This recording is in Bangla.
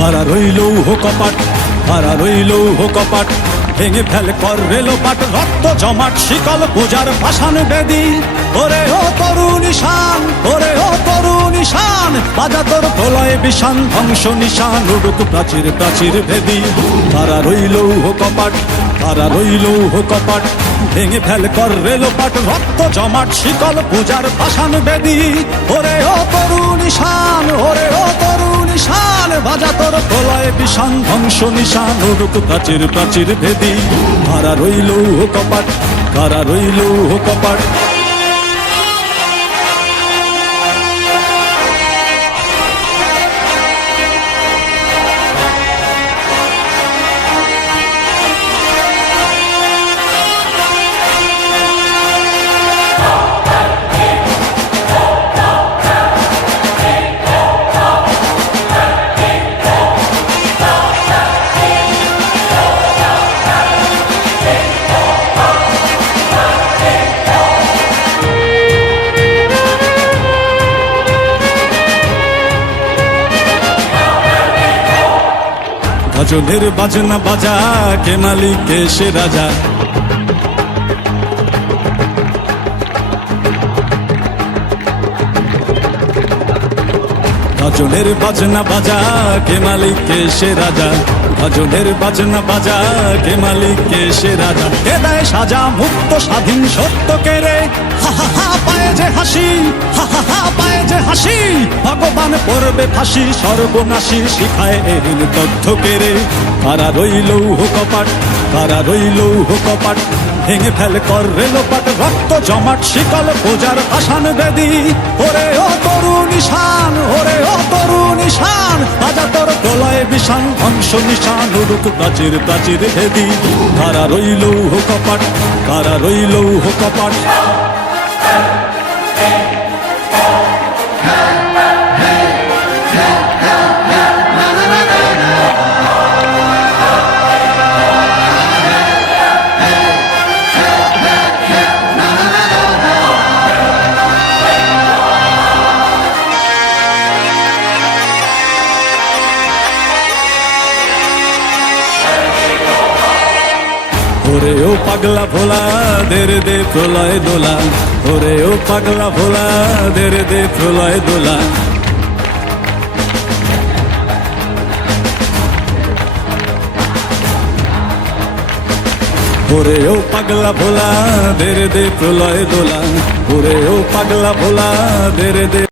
খাড়া রইল কপাট, খাড়া রইল কপাট, ভেঙে ফেল কর রেলোপাট, রক্ত জমাট শিকল পূজার ভাসান বেদি। ওরে ও তরুণ ঈশান, ওরে ও তরুণ ঈশান, বাজা তোর প্রলয় বিষান, ধ্বংস নিশান উড়ুক প্রাচীর প্রাচীর ভেদি। খাড়া রইল কপাট, খাড়া রইল কপাট, ভেঙে ফেল কর রেলোপাট, রক্ত জমাট শিকল পূজার ভাসান বেদি। ওরে ও তরুণ ঈশান, ওরে ও তরুণ ঈশান, বাজা তোর প্রলয় বিষান, ধ্বংস নিশান উড়ুক প্রাচীর প্রাচীর ভেদি। খাড়া রইল কপাট, খাড়া রইল কপাট। ভজনের বাজনা বাজা, কে মালিক কে সে রাজা। ভজনের বাজনা বাজা, কে মালিক কে সে রাজা। ভজনের বাজনা বাজা, কে মালিক কে সে রাজা। কে দেয় সাজা মুক্ত স্বাধীন সত্য কে রে, হা হা হা পায়ে যে হাসি, হা হা হা পায়ে যে হাসি। ভগবান পড়বে ফাঁসি সর্বনাশী, শিখায় এহেন তথ্য কে রে। কারা রইল কপাট, কারা রইল কপাট, ভেঙে ফেল কর রেলোপাট, রক্ত জমাট শিকল পূজার ভাসান বেদি। ওরে ও তরুণ ঈশান, ওরে ও তরুণ ঈশান, বাজা তোর প্রলয় বিষান, ধ্বংস নিশান উড়ুক প্রাচীর প্রাচীর ভেদি। কারা রইল কপাট, কারা রইল কপাট। ওরে ও পাগলা ভোলা, দেরে দে প্রলয় দোলা। ওরে ও পাগলা ভোলা, দেরে দে প্রলয় দোলা। ওরে ও পাগলা ভোলা, দেরে দে প্রলয় দোলা। ওরে ও পাগলা ভোলা, দেরে দে।